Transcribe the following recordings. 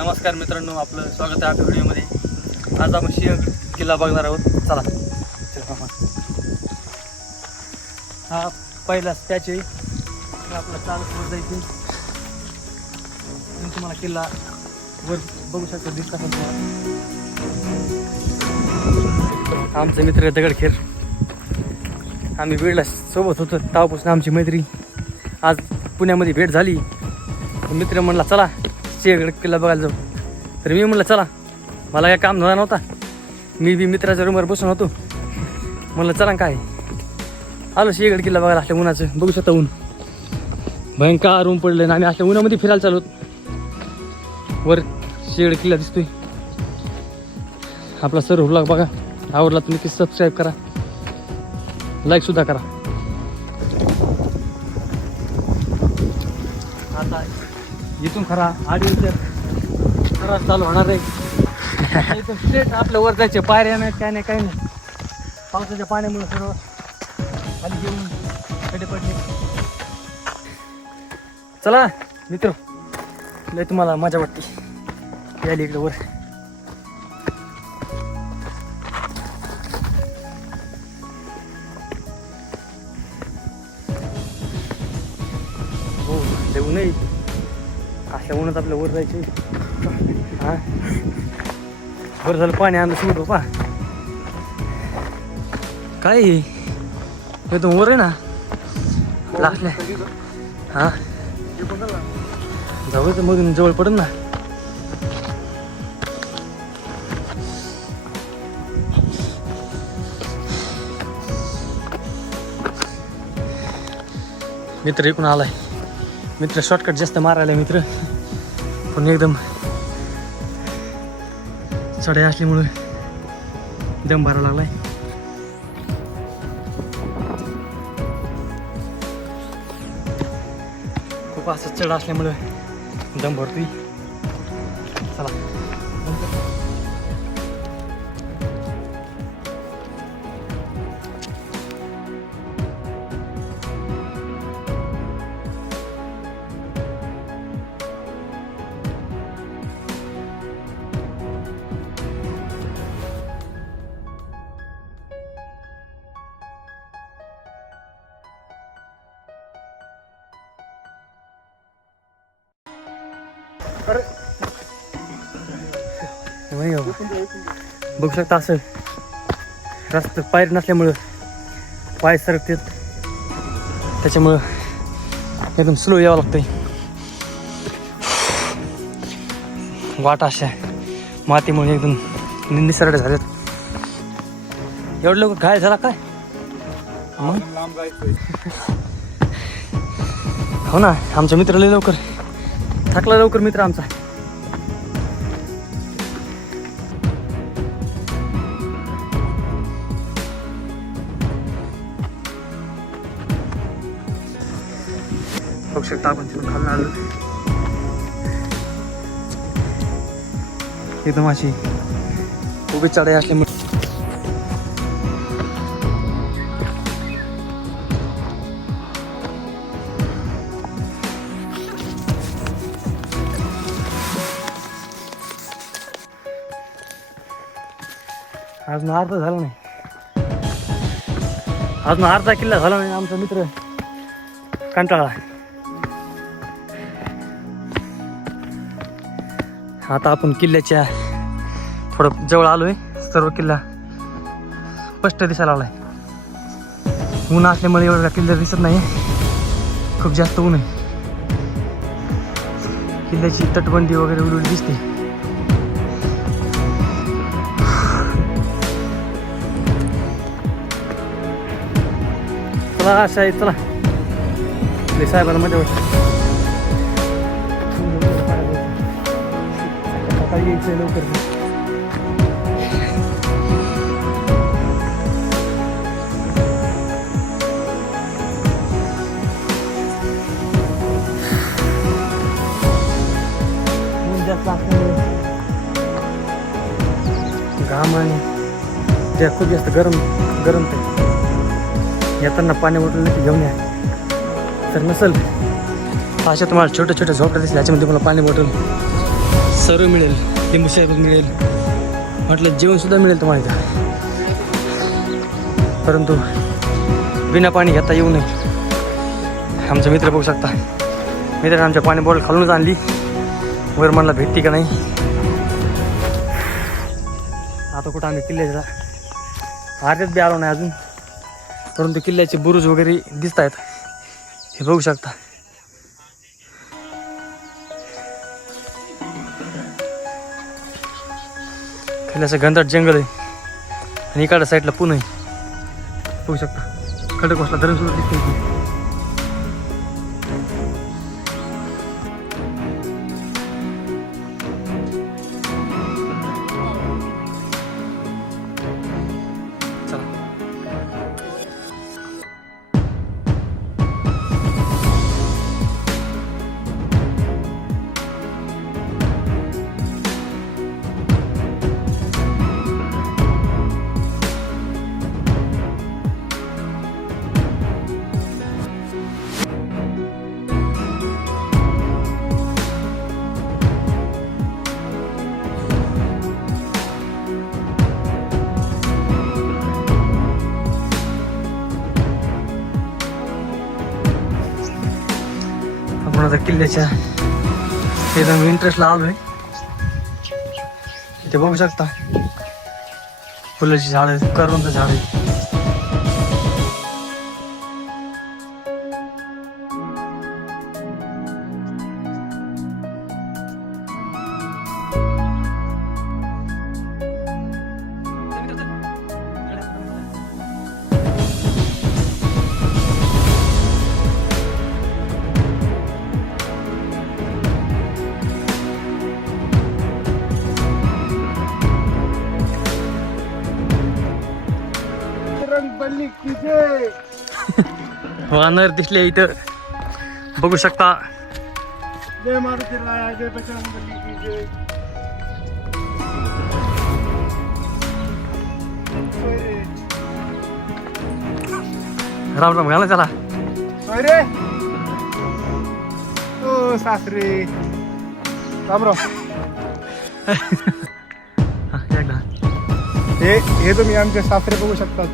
नमस्कार मित्रांनो, आपलं स्वागत आहे आपल्या व्हिडिओमध्ये. आज आपण सिंहगड किल्ला बघणार आहोत. चला हा पहिला स्पॅच आहे. आपला चालत वर जायचं. तुम्हाला किल्ला वर बघू शकता, दिसत असेल तुम्हाला. आमचे मित्र आहे दगडखेर. आम्ही बीडला सोबत होतो तेव्हापासून आमची मैत्री. आज पुण्यामध्ये भेट झाली. मित्र म्हणला चला सिंहगड किल्ला बघायला जाऊ. तर मी म्हणलं चला, मला काय काम झाला नव्हता. मी बी मित्राच्या रूमवर बसून होतो. म्हणलं चला काय आलो सिंहगड किल्ला बघायला. असल्या उन्हाचं बघू शकता, ऊन भयंकर ऊन पडलं आणि आम्ही असल्या उन्हामध्ये फिरायला चालू. वर सिंहगड किल्ला दिसतोय. आपला सर्व व्लॉग बघा. आवडला तुम्ही नक्की सबस्क्राईब करा, लाईक सुद्धा करा. आता इथून खरा आडीवर खरा चालू होणार आहे. इथून स्ट्रेट आपल्या वर जायचे. पायऱ्या नाही, काय नाही, काही नाही. पावसाच्या पाण्यामुळे सर्व खाली घेऊन खड्डे पडले. चला मित्र, लय तुम्हाला मजा वाटते यायला इकडे वर. हो लय ऊन आहे. अशा उन्हात आपल्या वर जायचे. हा बरं झालं पाणी आणलं सोड बाबा. काय एकदम वर आहे ना लागल्या. हा जाऊ तर मधून जवळ पडून ना. मित्र इकडून आलाय. मित्र शॉर्टकट जास्त मारायला मित्र, पण एकदम चढाई असल्यामुळे दम भरायला लागलाय. खूप असं चढ असल्यामुळे दम भरतोय. चला बघू शकता. असं रस्ता पायरी नसल्यामुळं पाय सरकतात. त्याच्यामुळं एकदम स्लो यावं लागतंय. वाटा अशा मातीमुळे एकदम निसरडे झालेत. एवढं लोक घाय झाला काय मग. हो ना, आमचा मित्र लय लवकर थकला. लवकर मित्र आमचा. बघू शकता आपण तिथून खालून आलो. एकदम अशी उभी चढाई असल्यामुळे अजून अर्धा झाला नाही. अजून अर्धा किल्ला झाला नाही. आमचा मित्र कंटाळा. आता आपण किल्ल्याच्या थोडं जवळ आलोय. सर्व किल्ला स्पष्ट दिसायला लागलाय. ऊन असल्यामुळे एवढा किल्ला दिसत नाही. खूप जास्त ऊन आहे. किल्ल्याची तटबंदी वगैरे उडवली दिसते. चला शाही चला. साहेबाला मजा वाटते. यायचं लवकर. घाम आणि त्या खूप जास्त गरम ते. येताना पाणी बॉटल नक्की घेऊन या. तर नसेल अशा तुम्हाला छोटे छोटे झोपडे दिसले, याच्यामध्ये तुम्हाला पाणी बॉटल सर्व मिळेल, लिंबू सरबत मिळेल, म्हटलं जेवणसुद्धा मिळेल तुम्हाला इथं. परंतु बिना पाणी घेता येऊ नये. आमचा मित्र बघू शकता, मित्राने आमच्या पाणी बॉटल खालूनच आणली. वर म्हणला भेटती का नाही. आता कुठं आम्ही किल्ल्याचा अर्ध्यात बी आलो नाही अजून, परंतु किल्ल्याचे बुरुज वगैरे दिसत आहेत, हे बघू शकता. किल्ल्याचं घनदाट जंगल आहे आणि इकडच्या साईडला पूल आहे, बघू शकता. खडकवासला धरण सुद्धा दिसते इथे. आपण आता किल्ल्याच्या एकदम इंटरेस्टला आलो आहे. ते बघू शकता फुलाची झाडं, करवंद झाडे. वानर दिसले इथं, बघू शकता. जय मारुती राया, जय बजरंग बली की जय. राम राम घाला त्याला. सोयरे ओ सासरे, राम राम. एकदा हे तुम्ही आमचे सासरे बघू शकतात.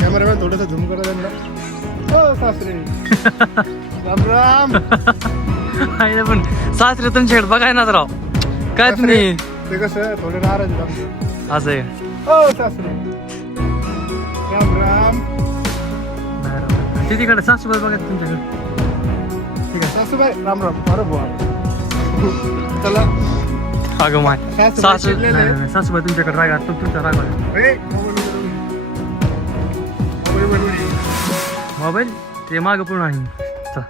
कॅमेरामॅन थोडंसं झूम करा त्यांना. ओ सासरे, राम राम. आहे पण सासरे तुमच्याकडे बघाय ना राव, काय तुम्ही ते कसं थोडे नाराज आहेत आमचे. असं आहे. ओ सासरे, राम राम. ते तिकडे सासूबाई बघा तुमच्याकडे. ठीक आहे सासूबाई, राम राम. अरे बुवा, चला. अगं माय सासूबाई सासू चिडलेले. नाही, नाही, सासूबाई तुमच्याकडे रागा, तुमचा राग आहे. ए, मोबाईल. मोबाईल ते मागं पण आहे. चला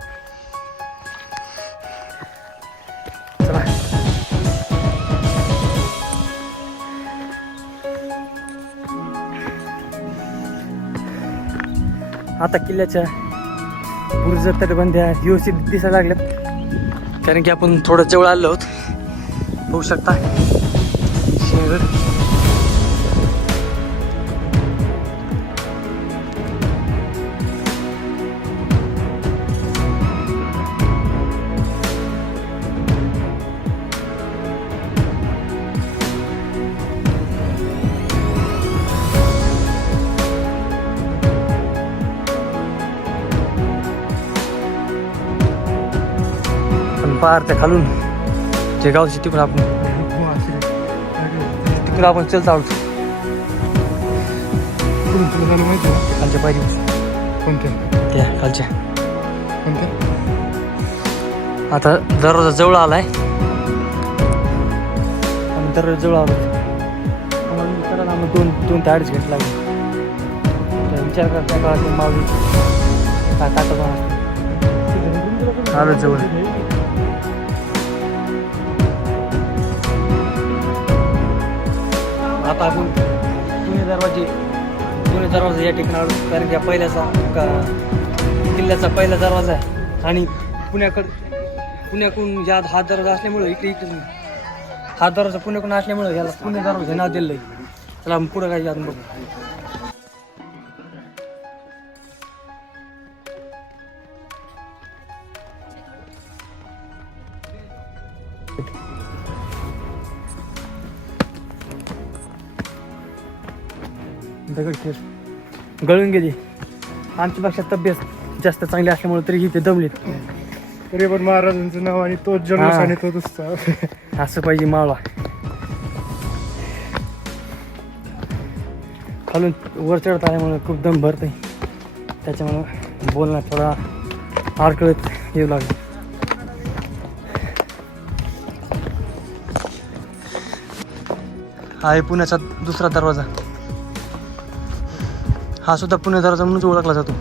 चला. आता किल्ल्याच्या बुरुज तटबंद्या व्यवस्थित दिसायला लागल्यात, कारण की आपण थोडं जवळ आलो आहोत. बघू शकता शहर. पारच्या खालून जे गावची तिकडं आपण चलत आहोत. तुला झालं माहिती आहे? खालच्या पायरी कोणत्या त्या खालच्या. कोणत्या? आता दरवाजा जवळ आलाय, आणि दरवाजा जवळ आलो आम्हाला आम्ही 2 ते 2.5 घंटे लागले. विचार कर त्या काळात मावळी काय ताकद आलं जवळ. आता आपण पुणे दरवाजा या ठिकाणी आलो, कारण की पहिल्याचा किल्ल्याचा पहिला दरवाजा आहे. आणि पुण्याकडून या हा दरवाजा असल्यामुळं इकडे हा दरवाजा पुण्याकडून असल्यामुळं याला पुणे दरवाजा नाव दिलं आहे. चला आपण पुढं काय अजून बघू. दगडखेर गळून गेली. आमच्यापेक्षा तब्येत जास्त चांगली असल्यामुळे तरीही ते दमलेत. तरी पण महाराजांचं नाव आणि तोच जन्म हा. आणि तोच उत्साह. असं पाहिजे माळवा. खालून वर चढत आल्यामुळे खूप दम भरते, त्याच्यामुळं बोलणं थोडा अडकळत येऊ लागलं. हा आहे पुण्याचा दुसरा दरवाजा. हा सुद्धा पुणे दरवाजा म्हणून ओळखला जातो.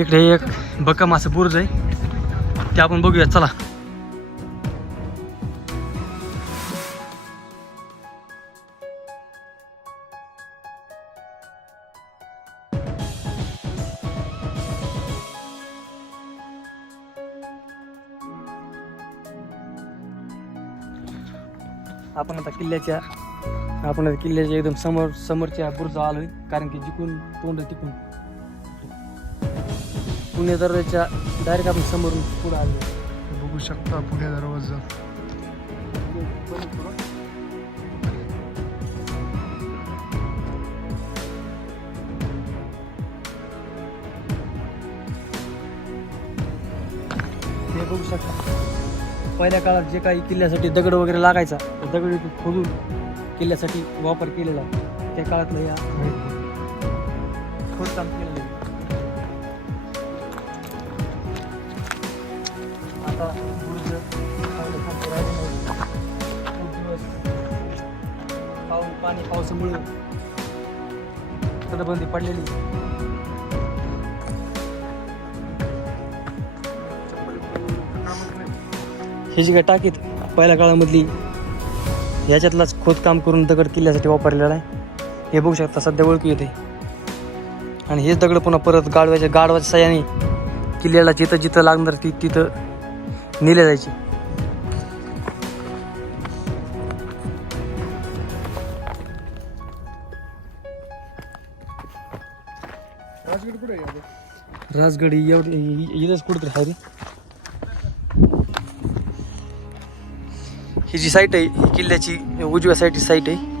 इकडे एक बक्कम असं बुरुज आहे, ते आपण बघूया चला. आपण आता किल्ल्याच्या एकदम समोरच्या बुरुजावर आलोय, कारण की जिकून तोंड तिकून पुणे दरवाजाच्या डायरेक्ट आपण समोरून पुढे आलो. बघू शकता पुणे दरवाजा. हे बघू शकता पहिल्या काळात जे काही किल्ल्यासाठी दगड वगैरे लागायचा, तो दगड इथून खोदून किल्ल्यासाठी वापर केलेला आहे. त्या काळातलं या खोदकाम केलेलं आहे. आता बुरुज चांगलं शांत राहिलं नाही. खूप दिवस पावसामुळे तटबंदी पडलेली. ही जी काय टाकीत पहिल्या काळामधली ह्याच्यातलाच खोदकाम करून दगड किल्ल्यासाठी वापरलेला आहे. हे बघू शकता सध्या ओळखू येते. आणि हेच दगड पुन्हा परत गाडवाच्या साह्याने किल्ल्याला जिथं जिथं लागणार तिथं नेले जायचे. राजगड कुठे आहे? राजगड इथंच कुठेतरी आहे रे. ही जी साईट आहे ही किल्ल्याची उजव्या साईडची साईट आहे.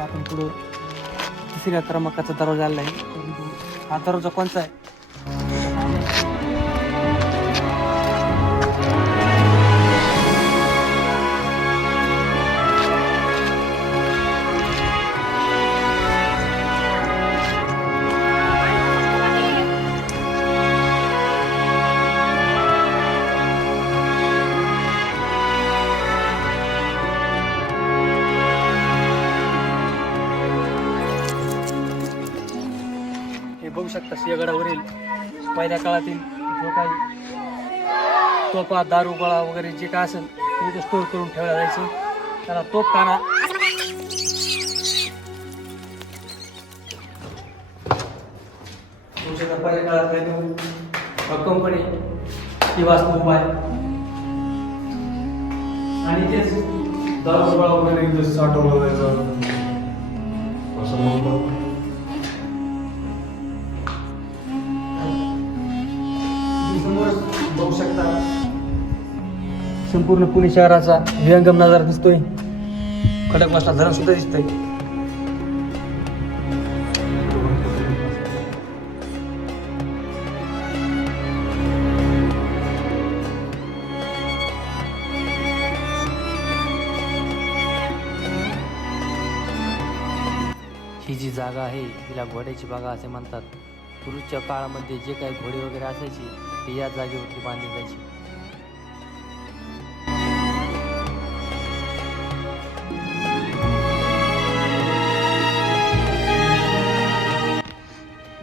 आपण पुढं तिसऱ्या क्रमांकाचा दरवाजा आला आहे. हा दरवाजा कोणचा आहे? बघू शकता सिंहगडावरील पहिल्या काळातील जो काही तोफा दारुगोळा वगैरे जे काय असेल ते इथे स्टोअर करून ठेवला जायचं. त्याला तोफखाना पहिल्या काळात कंपनी ही वास्तू उभा आहे. आणि तेच दारुगोळा वगैरे इथे साठवला जायचा असं म्हणतात. बघू शकता संपूर्ण पुणे शहराचा विहंगम नजारा दिसतोय. खडकवासला धरण सुद्धा दिसतंय. जागा आहे हिला घोड्याची बागा असे म्हणतात. पूर्वीच्या काळामध्ये जे काही घोडे वगैरे असायचे ते या जागेवरती बांधले जायचे.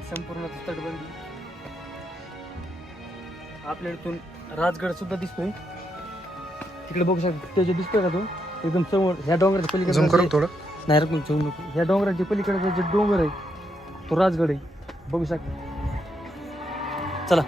संपूर्ण तटबंदी. आपल्या इथून राजगड सुद्धा दिसतोय. तिकडे बघू शकतो ते जे दिसतोय का तो एकदम समोर ह्या डोंगराच्या पलीकडे थोडं. नाही रे जाऊ नको. ह्या डोंगराच्या पलीकडे जे डोंगर आहे तो राजगड आहे. बघू शकता. चला.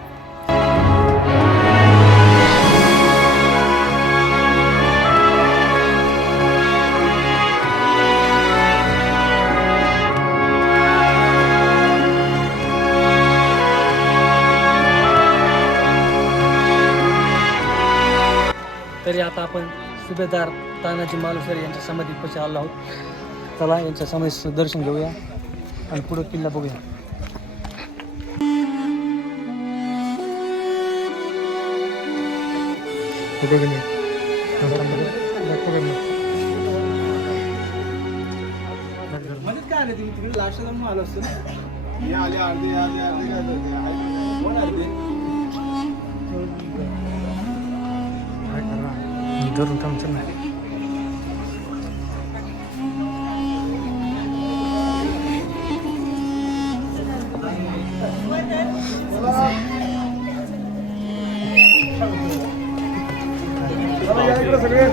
तरी आता आपण सुभेदार तानाजी मालुसरे यांच्या समाधीपाशी आलो आहोत. चला यांच्या समाधीचं दर्शन घेऊया आणि पुढे किल्ला बघूया. काय नाही तुम्ही लास्ट जाऊन आलो असतो ना. आले अर्धे अर्धे अर्धे कोण अर्धे धरून काम चालणार. सगळे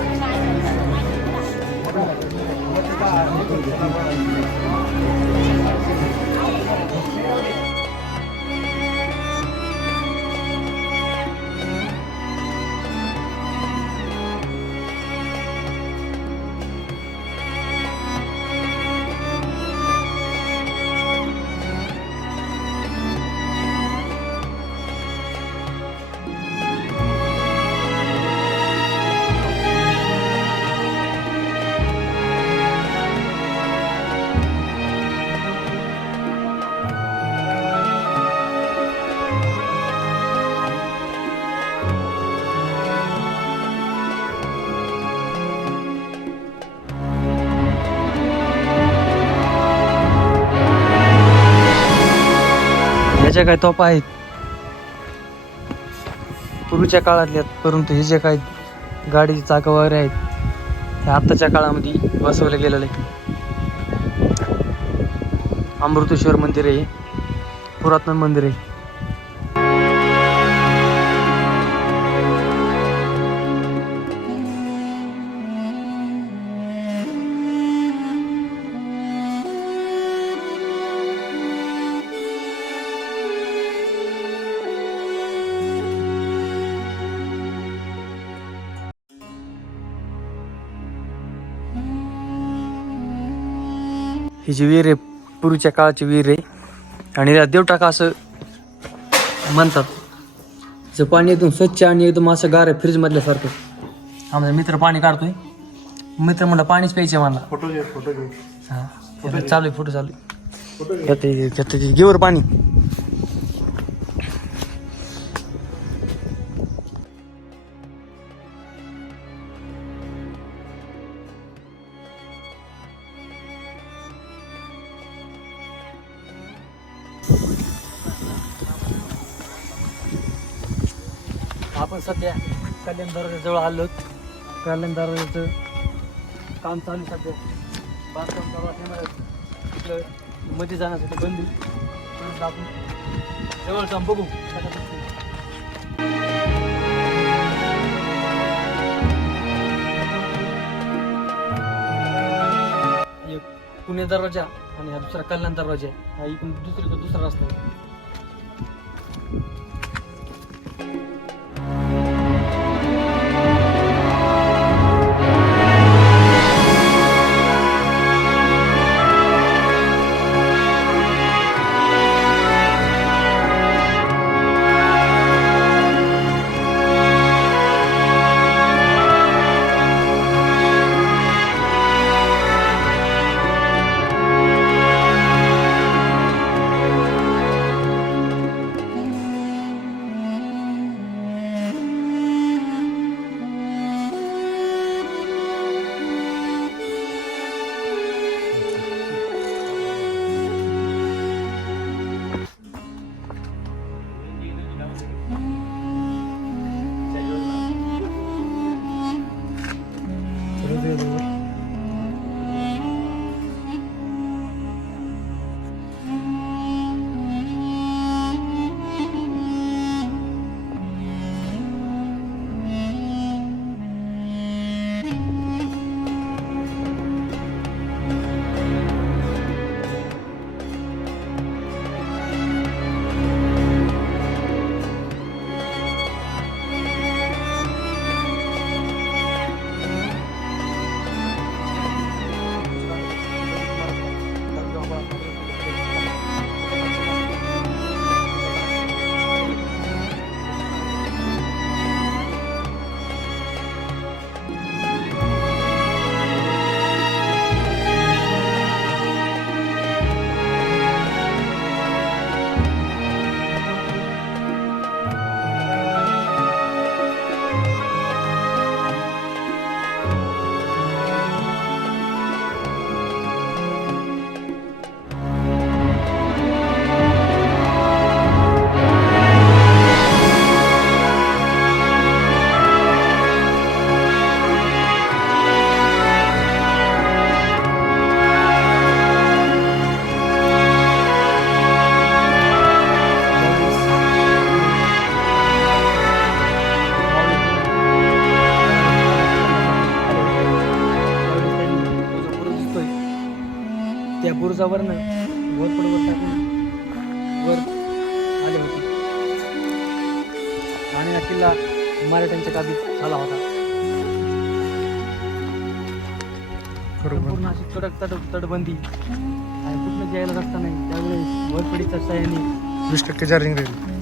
ज्या काही तोफा आहेत पूर्वीच्या काळातल्या, परंतु हे जे काही गाडीची चाकं वगैरे आहेत हे आत्ताच्या काळामध्ये बसवले गेलेले. अमृतेश्वर मंदिर आहे, पुरातन मंदिर आहे. ही जी विहीर आहे पूर्वीच्या काळाची विहीर आहे आणि याला देवटाका असं म्हणतात. जे पाणी एकदम स्वच्छ आणि एकदम असं गार आहे फ्रीज मधल्यासारखं. आमचा मित्र पाणी काढतोय. मित्र म्हणलं पाणीच प्यायचे मला. फोटो घे फोटो घे. हा चालू आहे, फोटो चालू आहे. घेते घेवर पाणी. आपण सध्या कल्याण दरवाजाजवळ आलो. कल्याण दरवाजाचं काम चालू सध्या. बांधकाम चालू असल्यामुळे तिकडं मध्ये जाण्यासाठी बंदी. परंतु आपण जवळ जाऊन बघू. एक पुणे दरवाजा आणि हा दुसरा कल्याण दरवाजा. हा इकडून दुसरा रस्ता आहे. त्या बुरुजावरनं घोरपडवर टाकून वर आले होते आणि हा किल्ला मराठ्यांच्या ताब्यात झाला होता. पूर्ण अशी कडक तटबंदी आणि कुठलं जायला रस्ता नाही. त्यावेळेस घोरपडीच्या सहाय्याने 20% चार्जिंग राहील.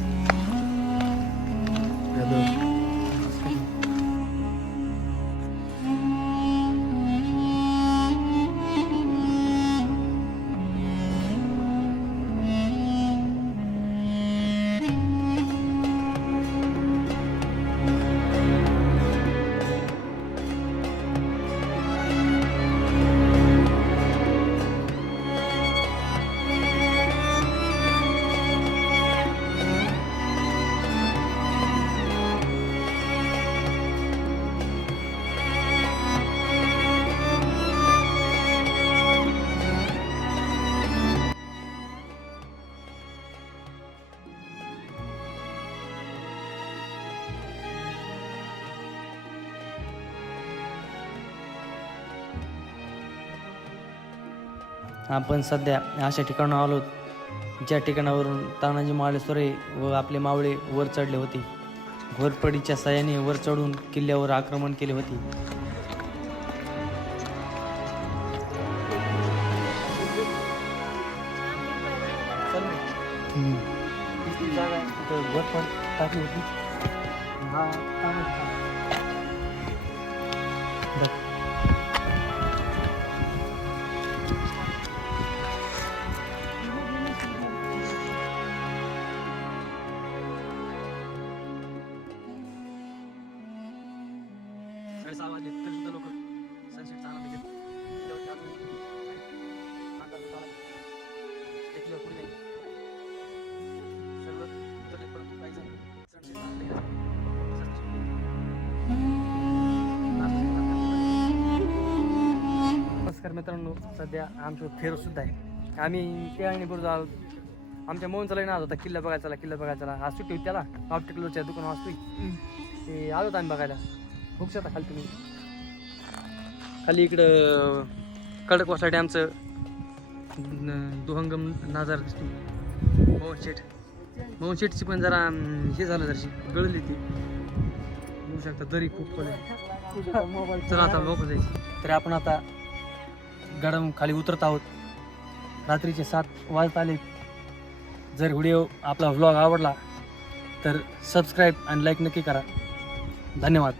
आपण सध्या अशा ठिकाणावर आलो ज्या ठिकाणावरून तानाजी मालुसरे व आपले मावळे वर चढले होते. घोरपडीच्या साहाय्याने वर चढून किल्ल्यावर आक्रमण केले होते. जागा तिथं घोरपड टाकली होती. हा आवाज येत तरी सुद्धा लोक सनसेटचा आनंद घेत पुढे नाही सर्व परंतु काही जण सनसेटचा आनंद घेत. नमस्कार मित्रांनो, सध्या आमचं फेर सुद्धा आहे. आम्ही त्या आणि बरोबर आहोत. आमच्या मोहनचा लई नाद होता किल्ला बघायचा किल्ला बघायचा. आज सुट्टी होती त्याला ऑप्टिकलच्या दुकान वाचतोय ते आलोत आम्ही बघायला. बघू शकता खाली तुम्ही. खाली इकडं खडकवासला डॅमचं दुहंगम नजारा दिसतो. मोहन शेठची पण जरा हे झालं जरशी गळली ती. बघू शकता दरी खूप पडली. चला आता बघू जायची. तर आपण आता गडम खाली उतरत आहोत. रात्रीचे 7 वाजत आले. जर व्हिडिओ आपला व्लॉग आवडला तर सबस्क्राईब आणि लाईक नक्की करा. धन्यवाद.